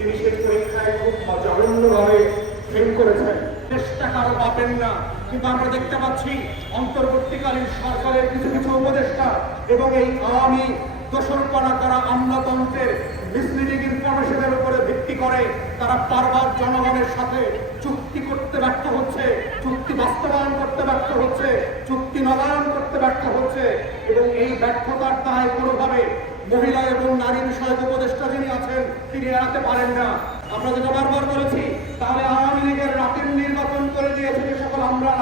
তিনি সেই পরীক্ষায় খুব জঘন্যভাবে ফেল করেছেন। চেষ্টা কারও পাবেন না, কিন্তু আমরা দেখতে পাচ্ছি অন্তর্বর্তীকালীন সরকারের কিছু কিছু উপদেষ্টা এবং এই আওয়ামী দোষরপনা করা আমলাতন্ত্রের মিসলিডিং ইনফরমেশনের উপরে ভিত্তি করে তারা বারবার জনগণের সাথে চুক্তি করতে ব্যর্থ হচ্ছে, চুক্তি বাস্তবায়ন করতে ব্যর্থ হচ্ছে, চুক্তি নবায়ন করতে ব্যর্থ হচ্ছে এবং এই ব্যর্থতার দায় কোনোভাবে মহিলা এবং নারী বিষয়ক উপদেষ্টা যিনি আছেন তিনি এড়াতে পারেন না। আমরা যেটা বারবার বলেছি, তাহলে আওয়ামী লীগের রাতের নির্বাচন করে দিয়েছে যে সকল আমরা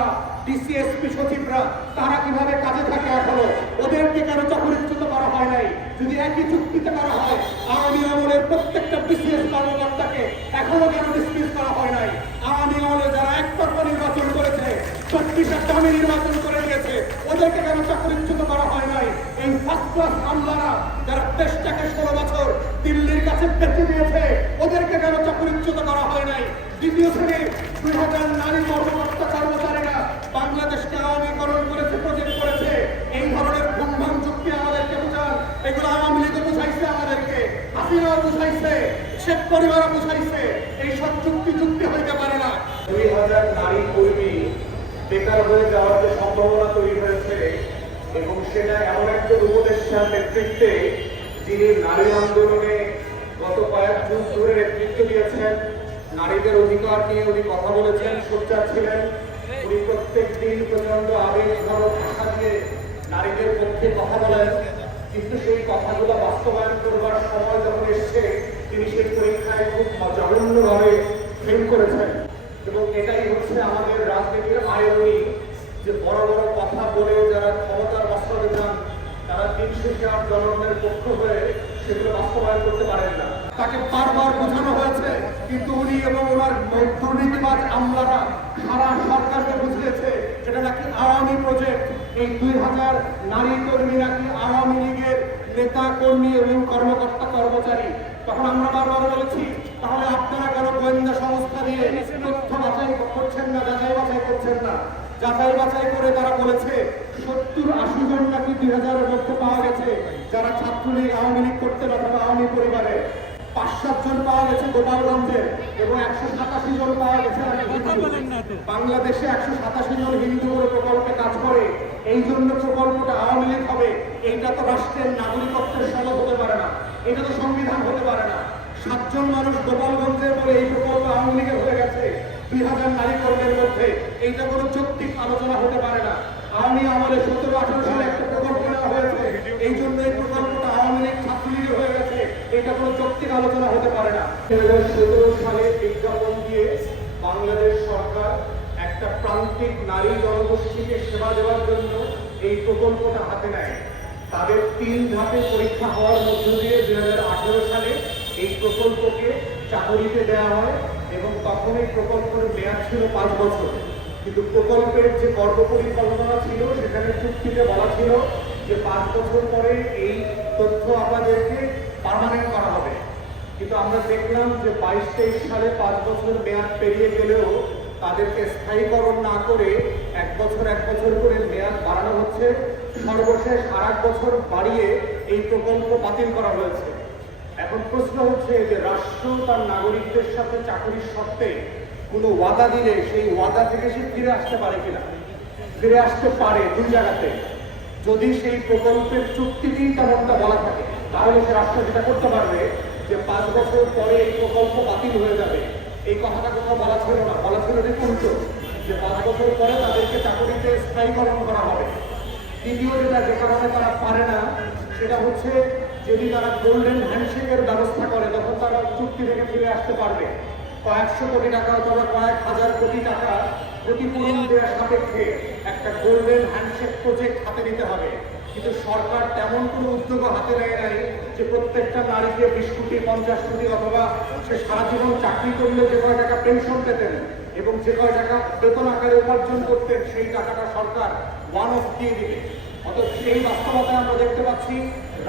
ডিসিএসপি সচিবরা, তারা কীভাবে কাজে থাকে এখনও? ওদেরকে কেন চাকরিচ্যুত করা হয় নাই? যদি একই চুক্তিতে করা হয়, আওয়ামী আমলের প্রত্যেকটা বিসিএস কর্মকর্তাকে এখনও কেন ডিসমিস করা হয় নাই? আওয়ামী আমলে যারা একতরফা নির্বাচন করেছে চব্বিশটা দামি নির্বাচন করে দিয়েছে, ওদেরকে কেন চাকরিচ্যুত করা হয় নাই? এই ফার্স্ট ক্লাস আমলারা, যারা দেশটাকে ষোলো কাছে বেঁচে দিয়েছে ওদেরকে কেন চাকরিচ্যুত করা হয় নাই? দ্বিতীয় শ্রেণির দুই হাজার নারী কর্মকর্তা কর্মচারীরা বাংলাদেশকে আওয়ামীকরণ করেছে, প্রজেক্ট করেছে। এই ধরনের ঘুমভাম চুক্তি আমাদেরকে বোঝান। এগুলো আওয়ামী লীগও বুঝাইছে আমাদেরকে। হাসিনাও বুঝাইছে, শেখ পরিবারও বুঝাইছে। এই সব চুক্তি চুক্তি হইতে পারে না। দুই হাজার নারী কর্মী বেকার হয়ে যাওয়ার যে সম্ভাবনা তৈরি হয়েছে, এবং সেটা এমন একজন উপদেষ্টার নেতৃত্বে যিনি নারী আন্দোলনে গত কয়েক যুগ ধরে নেতৃত্ব দিয়েছেন। নারীদের অধিকার নিয়ে উনি কথা বলেছেন, সোচ্চার ছিলেন। উনি প্রত্যেক দিন প্রচণ্ড আবেগ ঘন ভাষা দিয়ে নারীদের পক্ষে কথা বলেন। কিন্তু সেই কথাগুলো বাস্তবায়ন করবার সময় যখন এসছে, তিনি সেই পরীক্ষায় খুব জঘন্যভাবে ফেল করেছেন। এবং এটাই হচ্ছে আমাদের রাজনীতির আয়োজনী যে বড় বড় কথা বলে যারা ক্ষমতার বাস্তবে যান তারা দিন শেষে আর পক্ষ হয়ে সেগুলো বাস্তবায়ন করতে পারেন না। তাকে বারবার বোঝানো হয়েছে, কিন্তু উনি এবং ওনার দুর্নীতিবাজ আমলারা সারা সরকারকে বুঝিয়েছে এটা নাকি আওয়ামী প্রজেক্ট। এই দুই হাজার নারী কর্মী নাকি আওয়ামী লীগের নেতা কর্মী এবং কর্মকর্তা কর্মচারী। তখন আমরা বারবার বলেছি, তাহলে আপনারা কেন গোয়েন্দা সংস্থা দিয়ে তথ্য বাছাই করছেন না, যাচাই বাছাই করছেন না? যাচাই বাছাই করে তারা বলেছে, সত্তর আশি জন নাকি দুই হাজারের মধ্যে পাওয়া গেছে। যারা ছাত্রলীগ, আওয়ামী লীগ করতেন অথবা আওয়ামী পরিবারে পাঁচ পাওয়া গেছে গোপালগঞ্জে এবং একশো সাতাশি জন পাওয়া গেছে বাংলাদেশে একশো সাতাশি জন হিন্দু প্রকল্পে কাজ করে। এই জন্য প্রকল্পটা আওয়ামী লীগ হবে। এইটা তো রাষ্ট্রের নাগরিকত্বের সনদ হতে পারে না। এটা তো সংবিধান হতে পারে না। সাতজন মানুষ গোপালগঞ্জের বলে এই প্রকল্প আওয়ামী লীগের হয়ে গেছে। দুই হাজার নারী কর্মের মধ্যে এইটা কোনো যৌক্তিক আলোচনা হতে পারে না। আওয়ামী আমলে সতেরো, আঠারো সালে একটা প্রকল্প নেওয়া হয়েছে। এই জন্য এই প্রকল্পটা আওয়ামী লীগ ছাত্রলীগের হয়ে গেছে। এটা কোনো যৌক্তিক আলোচনা হতে পারে না। দুই হাজার সতেরো সালে বিজ্ঞাপন দিয়ে বাংলাদেশ সরকার একটা প্রান্তিক নারী জনগোষ্ঠীকে সেবা দেওয়ার জন্য এই প্রকল্পটা হাতে নেয়। তাদের তিন ধাপে পরীক্ষা হওয়ার মধ্য দিয়ে দুই হাজার আঠেরো এই প্রকল্পকে চাকরিতে দেওয়া হয় এবং তখন এই প্রকল্পের মেয়াদ ছিল পাঁচ বছর। কিন্তু প্রকল্পের যে কর্মপরিকল্পনা ছিল, সেখানে চুক্তিতে বলা ছিল যে পাঁচ বছর পরে এই তথ্য আমাদেরকে পার্মানেন্ট করা হবে। কিন্তু আমরা দেখলাম যে বাইশ তেইশ সালে পাঁচ বছর মেয়াদ পেরিয়ে গেলেও তাদেরকে স্থায়ীকরণ না করে এক বছর এক বছর করে মেয়াদ বাড়ানো হচ্ছে। সর্বশেষ আর বছর বাড়িয়ে এই প্রকল্প বাতিল করা হয়েছে। এখন প্রশ্ন হচ্ছে যে রাষ্ট্র তার নাগরিকদের সাথে চাকরির শর্তে কোনো ওয়াদা দিলে সেই ওয়াদা থেকে সে ফিরে আসতে পারে কিনা? ফিরে আসতে পারে দুই জায়গাতে। যদি সেই প্রকল্পের চুক্তিতেই তেমনটা বলা থাকে, তাহলে সে রাষ্ট্র সেটা করতে পারবে, যে পাঁচ বছর পরে এই প্রকল্প বাতিল হয়ে যাবে। এই কথাটা কোথাও বলা ছিল না। বলা ছিল যে উল্টো, যে পাঁচ বছর পরে তাদেরকে চাকরিতে স্থায়ীকরণ করা হবে। দ্বিতীয় যেটা যে কারণে তারা পারে না, সেটা হচ্ছে যদি তারা গোল্ডেন হ্যান্ডশেকের ব্যবস্থা করে, তখন তারা চুক্তি থেকে ফিরে আসতে পারবে। কয়েকশো কোটি টাকা অথবা কয়েক হাজার কোটি টাকা ক্ষতিপূরণ দেওয়ার সাপেক্ষে একটা গোল্ডেন হ্যান্ডশেক প্রজেক্ট হাতে নিতে হবে। কিন্তু সরকার তেমন কোনো উদ্যোগ হাতে নেয় নাই যে প্রত্যেকটা নারীকে বিশ কোটি, পঞ্চাশ কোটি অথবা সে সারা জীবন চাকরি করলে যে কয় টাকা পেনশন পেতেন এবং যে কয় টাকা বেতন আকারে উপার্জন করতেন, সেই টাকাটা সরকার ওয়ান অফ দিয়ে দিবে। অর্থাৎ সেই বাস্তবতায় আমরা দেখতে পাচ্ছি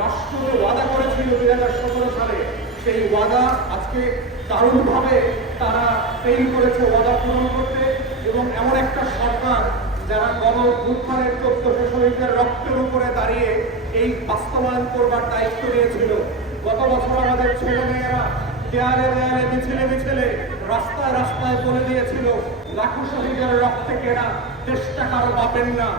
রাষ্ট্র ওয়াদা করেছিল দুই হাজার সতেরো সালে। সেই ওয়াদা আজকে দারুণভাবে তারা ফেল করেছে ওয়াদা পূরণ করতে এবং এমন একটা সরকার যারা গণ উত্থানের চোদ্দশো শহীদের রক্তের উপরে দাঁড়িয়ে এই বাস্তবায়ন করবার দায়িত্ব নিয়েছিল। গত বছর আমাদের ছেলে মেয়েরা দেয়ালে দেয়ালে মিছিলে মিছিলে রাস্তায় রাস্তায় বলে দিয়েছিল, লাখো শহীদের রক্তে কেনা দেশটা কারও পাবেন না।